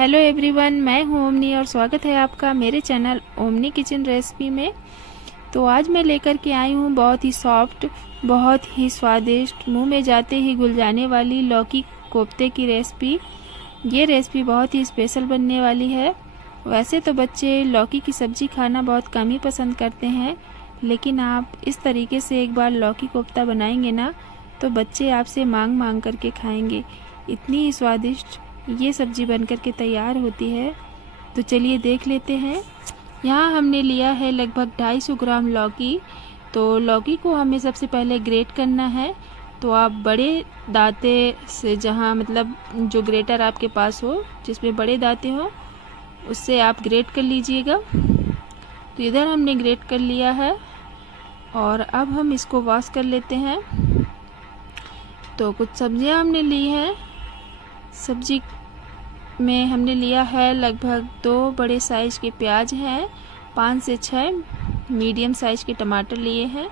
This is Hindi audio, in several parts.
हेलो एवरीवन, मैं हूं ओमनी और स्वागत है आपका मेरे चैनल ओमनी किचन रेसिपी में। तो आज मैं लेकर के आई हूं बहुत ही सॉफ्ट, बहुत ही स्वादिष्ट, मुंह में जाते ही घुल जाने वाली लौकी कोफ्ते की रेसिपी। ये रेसिपी बहुत ही स्पेशल बनने वाली है। वैसे तो बच्चे लौकी की सब्ज़ी खाना बहुत कम ही पसंद करते हैं, लेकिन आप इस तरीके से एक बार लौकी कोफ्ता बनाएंगे ना तो बच्चे आपसे मांग मांग करके खाएंगे। इतनी ही स्वादिष्ट ये सब्ज़ी बनकर के तैयार होती है। तो चलिए देख लेते हैं। यहाँ हमने लिया है लगभग 250 ग्राम लौकी। तो लौकी को हमें सबसे पहले ग्रेट करना है। तो आप बड़े दांते से, जहाँ मतलब जो ग्रेटर आपके पास हो जिसमें बड़े दांते हो, उससे आप ग्रेट कर लीजिएगा। तो इधर हमने ग्रेट कर लिया है और अब हम इसको वॉश कर लेते हैं। तो कुछ सब्जियां हमने ली हैं। सब्जी में हमने लिया है लगभग 2 बड़े साइज़ के प्याज हैं, 5 से 6 मीडियम साइज़ के टमाटर लिए हैं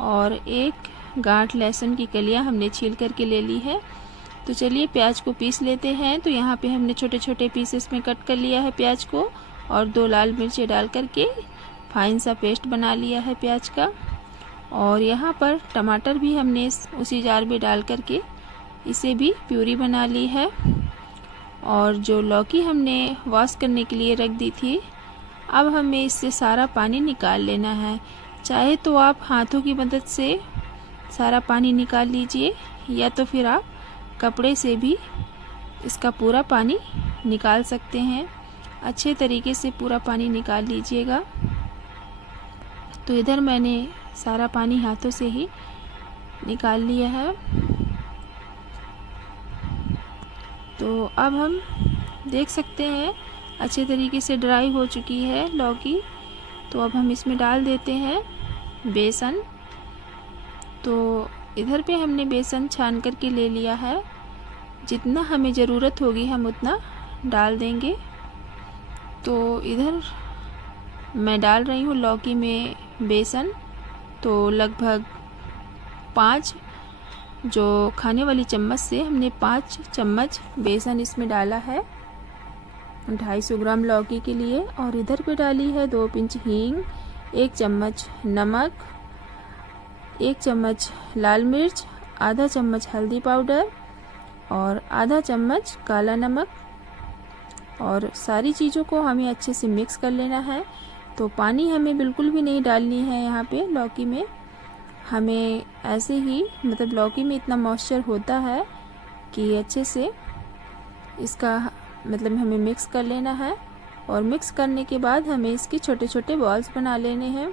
और एक गांठ लहसुन की कलियां हमने छील करके ले ली है। तो चलिए प्याज को पीस लेते हैं। तो यहाँ पे हमने छोटे छोटे पीसेस में कट कर लिया है प्याज को और 2 लाल मिर्चें डाल करके फाइन सा पेस्ट बना लिया है प्याज का। और यहाँ पर टमाटर भी हमने उसी जार में डाल करके इसे भी प्यूरी बना ली है। और जो लौकी हमने वॉश करने के लिए रख दी थी, अब हमें इससे सारा पानी निकाल लेना है। चाहे तो आप हाथों की मदद से सारा पानी निकाल लीजिए या तो फिर आप कपड़े से भी इसका पूरा पानी निकाल सकते हैं। अच्छे तरीके से पूरा पानी निकाल लीजिएगा। तो इधर मैंने सारा पानी हाथों से ही निकाल लिया है। तो अब हम देख सकते हैं अच्छे तरीके से ड्राई हो चुकी है लौकी। तो अब हम इसमें डाल देते हैं बेसन। तो इधर पे हमने बेसन छान करके ले लिया है। जितना हमें ज़रूरत होगी हम उतना डाल देंगे। तो इधर मैं डाल रही हूँ लौकी में बेसन। तो लगभग 5 जो खाने वाली चम्मच से हमने 5 चम्मच बेसन इसमें डाला है 250 ग्राम लौकी के लिए। और इधर पे डाली है 2 पिंच हींग, 1 चम्मच नमक, 1 चम्मच लाल मिर्च, आधा चम्मच हल्दी पाउडर और आधा चम्मच काला नमक। और सारी चीज़ों को हमें अच्छे से मिक्स कर लेना है। तो पानी हमें बिल्कुल भी नहीं डालनी है यहाँ पे लौकी में। हमें ऐसे ही मतलब लौकी में इतना मॉइस्चर होता है कि अच्छे से इसका मतलब हमें मिक्स कर लेना है। और मिक्स करने के बाद हमें इसके छोटे छोटे बॉल्स बना लेने हैं।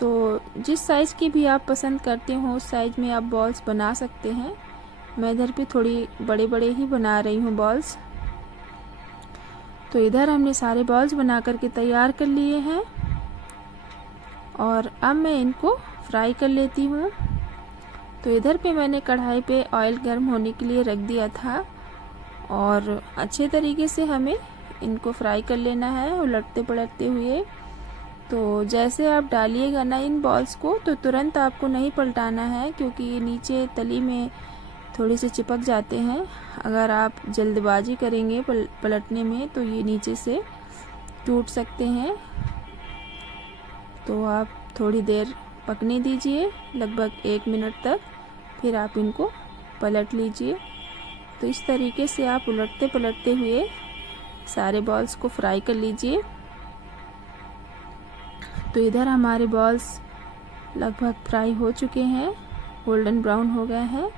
तो जिस साइज़ की भी आप पसंद करते हो उस साइज़ में आप बॉल्स बना सकते हैं। मैं इधर पे थोड़ी बड़े बड़े ही बना रही हूँ बॉल्स। तो इधर हमने सारे बॉल्स बना करके तैयार कर लिए हैं और अब मैं इनको फ्राई कर लेती हूँ। तो इधर पे मैंने कढ़ाई पे ऑयल गर्म होने के लिए रख दिया था और अच्छे तरीके से हमें इनको फ्राई कर लेना है उलटते पलटते हुए। तो जैसे आप डालिएगा ना इन बॉल्स को तो तुरंत आपको नहीं पलटाना है, क्योंकि ये नीचे तली में थोड़ी से चिपक जाते हैं। अगर आप जल्दबाजी करेंगे पलटने में तो ये नीचे से टूट सकते हैं। तो आप थोड़ी देर पकने दीजिए, लगभग 1 मिनट तक, फिर आप इनको पलट लीजिए। तो इस तरीके से आप उलटते पलटते हुए सारे बॉल्स को फ्राई कर लीजिए। तो इधर हमारे बॉल्स लगभग फ्राई हो चुके हैं, गोल्डन ब्राउन हो गए हैं।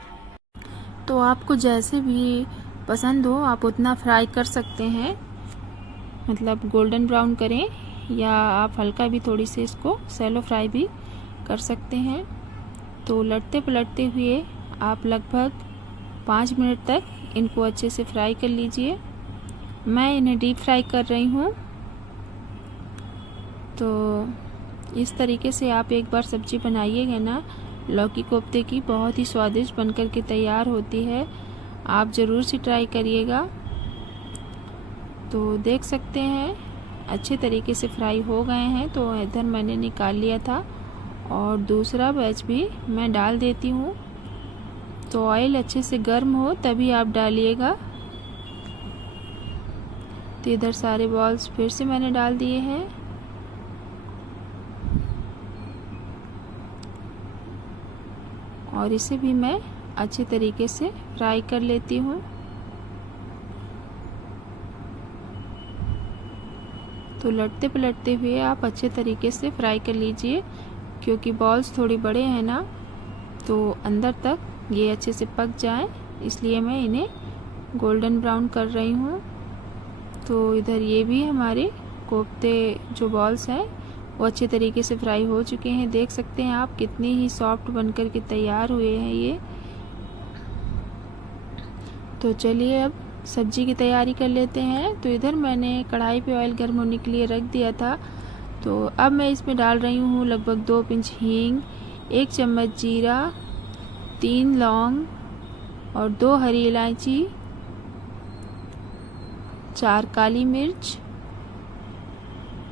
तो आपको जैसे भी पसंद हो आप उतना फ्राई कर सकते हैं, मतलब गोल्डन ब्राउन करें या आप हल्का भी थोड़ी सी इसको सैलो फ्राई भी कर सकते हैं। तो उलटते पलटते हुए आप लगभग 5 मिनट तक इनको अच्छे से फ्राई कर लीजिए। मैं इन्हें डीप फ्राई कर रही हूँ। तो इस तरीके से आप एक बार सब्ज़ी बनाइएगा ना लौकी कोफ्ते की, बहुत ही स्वादिष्ट बनकर के तैयार होती है। आप ज़रूर से ट्राई करिएगा। तो देख सकते हैं अच्छे तरीके से फ्राई हो गए हैं। तो इधर मैंने निकाल लिया था और दूसरा बैच भी मैं डाल देती हूँ। तो ऑयल अच्छे से गर्म हो तभी आप डालिएगा। तो इधर सारे बॉल्स फिर से मैंने डाल दिए हैं। और इसे भी मैं अच्छे तरीके से फ्राई कर लेती हूँ। तो लटते पलटते हुए आप अच्छे तरीके से फ्राई कर लीजिए, क्योंकि बॉल्स थोड़ी बड़े हैं ना, तो अंदर तक ये अच्छे से पक जाए, इसलिए मैं इन्हें गोल्डन ब्राउन कर रही हूँ। तो इधर ये भी हमारे कोफ्ते जो बॉल्स हैं वो अच्छे तरीके से फ्राई हो चुके हैं। देख सकते हैं आप कितनी ही सॉफ्ट बनकर के तैयार हुए हैं ये। तो चलिए अब सब्जी की तैयारी कर लेते हैं। तो इधर मैंने कढ़ाई पे ऑयल गर्म होने के लिए रख दिया था। तो अब मैं इसमें डाल रही हूँ लगभग 2 पिंच हींग, 1 चम्मच जीरा, 3 लौंग और 2 हरी इलायची, 4 काली मिर्च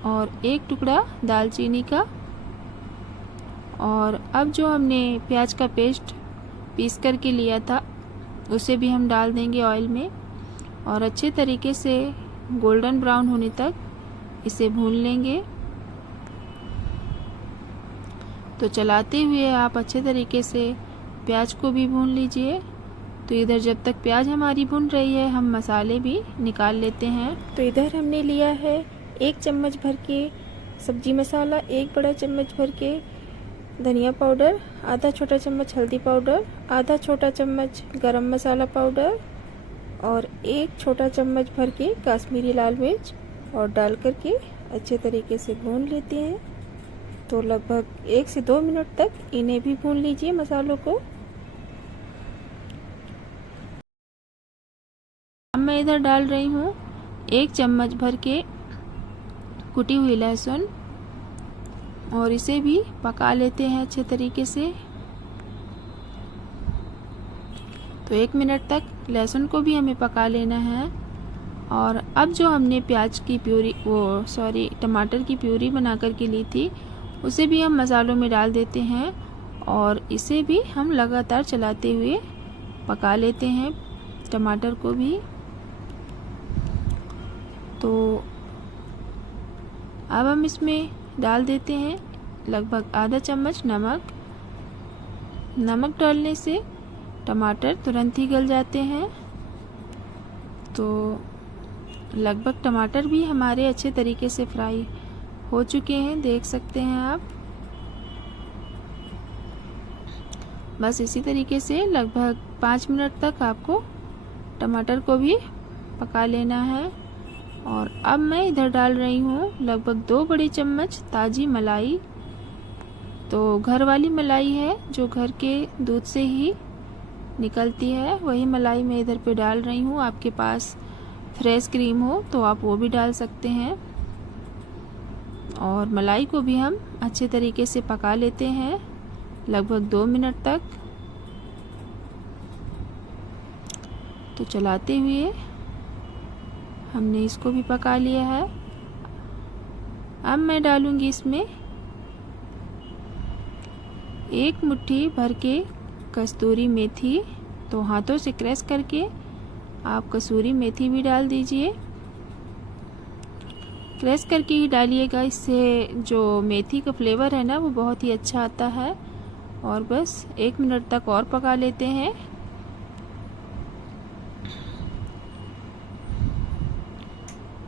और 1 टुकड़ा दालचीनी का। और अब जो हमने प्याज का पेस्ट पीस करके लिया था उसे भी हम डाल देंगे ऑयल में और अच्छे तरीके से गोल्डन ब्राउन होने तक इसे भून लेंगे। तो चलाते हुए आप अच्छे तरीके से प्याज को भी भून लीजिए। तो इधर जब तक प्याज हमारी भून रही है हम मसाले भी निकाल लेते हैं। तो इधर हमने लिया है 1 चम्मच भर के सब्जी मसाला, 1 बड़ा चम्मच भर के धनिया पाउडर, आधा छोटा चम्मच हल्दी पाउडर, आधा छोटा चम्मच गरम मसाला पाउडर और 1 छोटा चम्मच भर के कश्मीरी लाल मिर्च और डाल करके अच्छे तरीके से भून लेते हैं। तो लगभग 1 से 2 मिनट तक इन्हें भी भून लीजिए मसालों को। अब मैं इधर डाल रही हूँ 1 चम्मच भर के कुटी हुई लहसुन और इसे भी पका लेते हैं अच्छे तरीके से। तो 1 मिनट तक लहसुन को भी हमें पका लेना है। और अब जो हमने प्याज की प्यूरी टमाटर की प्यूरी बना कर के ली थी उसे भी हम मसालों में डाल देते हैं और इसे भी हम लगातार चलाते हुए पका लेते हैं टमाटर को भी। तो अब हम इसमें डाल देते हैं लगभग आधा चम्मच नमक। नमक डालने से टमाटर तुरंत ही गल जाते हैं। तो लगभग टमाटर भी हमारे अच्छे तरीके से फ्राई हो चुके हैं, देख सकते हैं आप। बस इसी तरीके से लगभग 5 मिनट तक आपको टमाटर को भी पका लेना है। और अब मैं इधर डाल रही हूँ लगभग 2 बड़े चम्मच ताज़ी मलाई। तो घर वाली मलाई है जो घर के दूध से ही निकलती है, वही मलाई मैं इधर पे डाल रही हूँ। आपके पास फ्रेश क्रीम हो तो आप वो भी डाल सकते हैं। और मलाई को भी हम अच्छे तरीके से पका लेते हैं लगभग 2 मिनट तक। तो चलाते हुए हमने इसको भी पका लिया है। अब मैं डालूंगी इसमें 1 मुट्ठी भर के कस्तूरी मेथी। तो हाथों से क्रश करके आप कसूरी मेथी भी डाल दीजिए, क्रश करके ही डालिएगा, इससे जो मेथी का फ्लेवर है ना वो बहुत ही अच्छा आता है। और बस 1 मिनट तक और पका लेते हैं।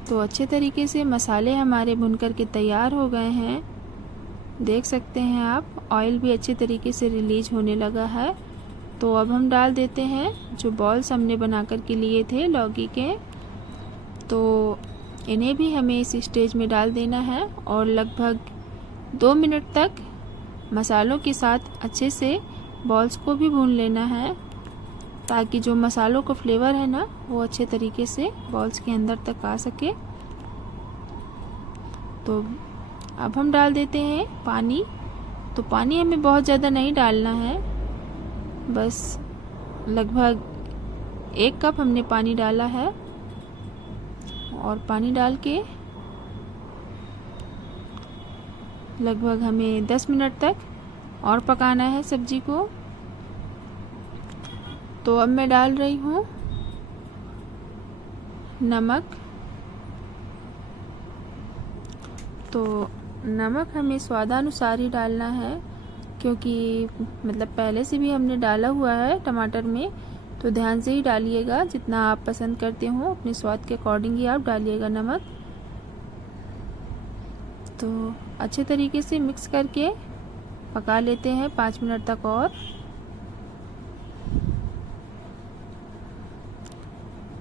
तो अच्छे तरीके से मसाले हमारे भुनकर के तैयार हो गए हैं, देख सकते हैं आप। ऑयल भी अच्छे तरीके से रिलीज होने लगा है। तो अब हम डाल देते हैं जो बॉल्स हमने बना कर के लिए थे लौकी के। तो इन्हें भी हमें इस स्टेज में डाल देना है और लगभग 2 मिनट तक मसालों के साथ अच्छे से बॉल्स को भी भून लेना है, ताकि जो मसालों का फ्लेवर है ना वो अच्छे तरीके से बॉल्स के अंदर तक आ सके। तो अब हम डाल देते हैं पानी। तो पानी हमें बहुत ज़्यादा नहीं डालना है, बस लगभग 1 कप हमने पानी डाला है। और पानी डाल के लगभग हमें 10 मिनट तक और पकाना है सब्जी को। तो अब मैं डाल रही हूँ नमक तो नमक हमें स्वादानुसार ही डालना है, क्योंकि मतलब पहले से भी हमने डाला हुआ है टमाटर में, तो ध्यान से ही डालिएगा। जितना आप पसंद करते हो अपने स्वाद के अकॉर्डिंग ही आप डालिएगा नमक। तो अच्छे तरीके से मिक्स करके पका लेते हैं 5 मिनट तक और।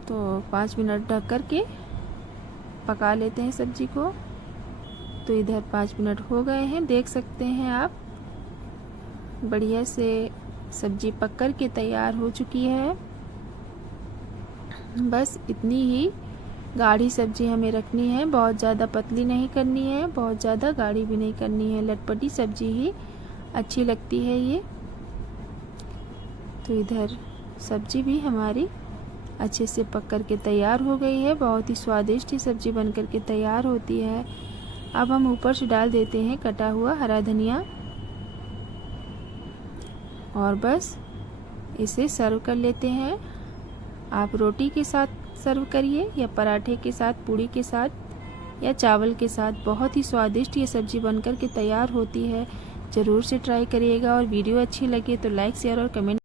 तो 5 मिनट ढक कर के पका लेते हैं सब्जी को। तो इधर 5 मिनट हो गए हैं, देख सकते हैं आप बढ़िया से सब्जी पक कर के तैयार हो चुकी है। बस इतनी ही गाढ़ी सब्जी हमें रखनी है, बहुत ज़्यादा पतली नहीं करनी है, बहुत ज़्यादा गाढ़ी भी नहीं करनी है। लटपटी सब्जी ही अच्छी लगती है ये। तो इधर सब्जी भी हमारी अच्छे से पक कर के तैयार हो गई है। बहुत ही स्वादिष्ट ही सब्जी बन कर के तैयार होती है। अब हम ऊपर से डाल देते हैं कटा हुआ हरा धनिया और बस इसे सर्व कर लेते हैं। आप रोटी के साथ सर्व करिए या पराठे के साथ, पूड़ी के साथ या चावल के साथ। बहुत ही स्वादिष्ट ये सब्जी बनकर के तैयार होती है। ज़रूर से ट्राई करिएगा और वीडियो अच्छी लगे तो लाइक, शेयर और कमेंट